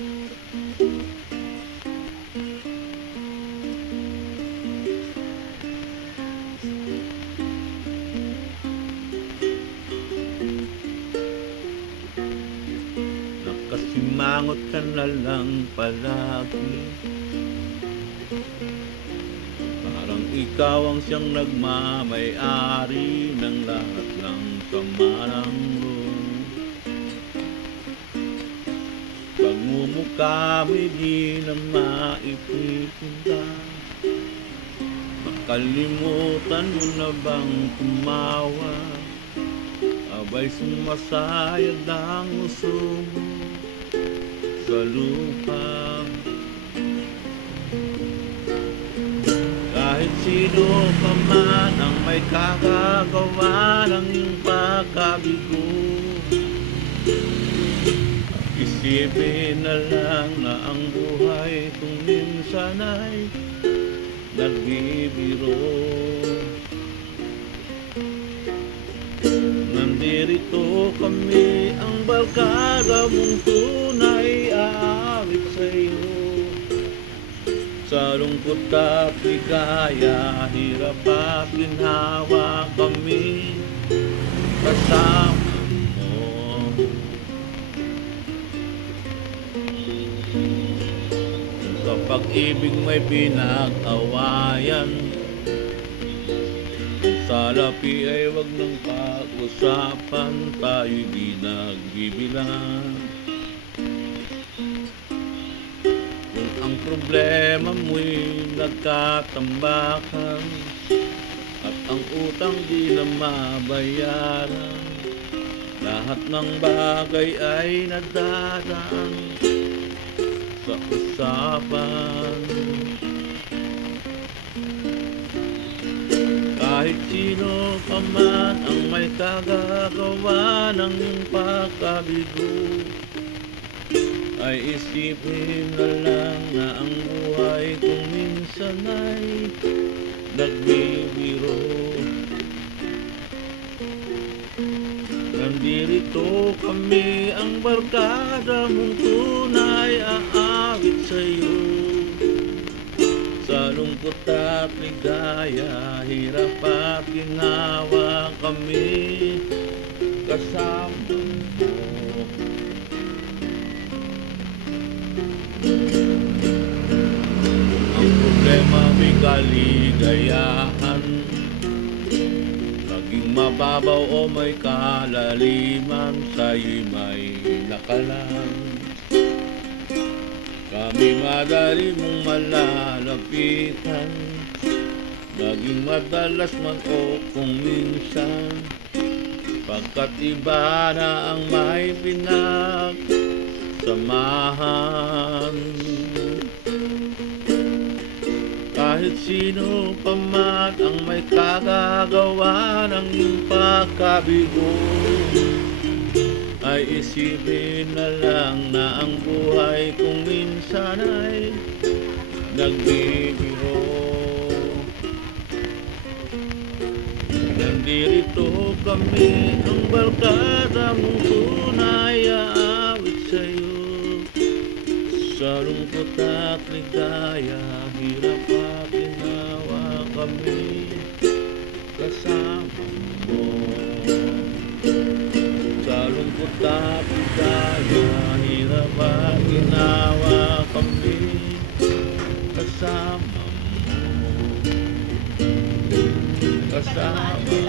Nakasimangot ka na lang palagi, parang ikaw ang siyang nagmamay-ari ng lahat ng kamaranggo. Pagmumukha mo'y di na maipitinda, makalimutan mo na bang tumawa? Abay sumasayad ang uso mo sa lupa. Kahit sino pa man ang may kakagawa ng iyong pagkabigo, isipin na lang na ang buhay kung minsan ay nagbibiro. Nandirito kami, ang barkada mong tunay aawit sa'yo. Sa lungkot at ligaya, hirap at ginhawa kami kasama mo. Sa pag-ibig may pinag-awayan, sa lapi ay wag nang pag-usapan, tayo'y di nagbibilang. Kung ang problema mo'y nagkatambakan at ang utang di na mabayaran, lahat ng bagay ay nadadaan sa usapan. Kahit sino pa man ang may kagagawa ng iyong pagkabigo, ay isipin na lang na ang buhay kung minsan ay nagbibiro. Nandirito kami, ang barkada mong tunay aawit sa'yo. Sa lungkot at ligaya, hirap at ginawa kami kasama mo. Ang problema may kaligayahan, maging mababaw o may kalaliman, sa'yo'y may nakalang. Kami madali mong malalapitan, maging madalas man o kung minsan, pagkat iba na ang may pinagsamahan. Kahit sino pa man ang may kagagawa ng iyong pagkabigo, ay isipin na lang na ang buhay kung minsan ay nagbibiro. Nandirito kami, ang barkada mong tunay aawit sa'yo. Sa lungkot at ligaya, hirap at ginawa kami kasama mo. Sa lungkot at ligaya, hirap at ginawa kami kasama mo. Kasama mo.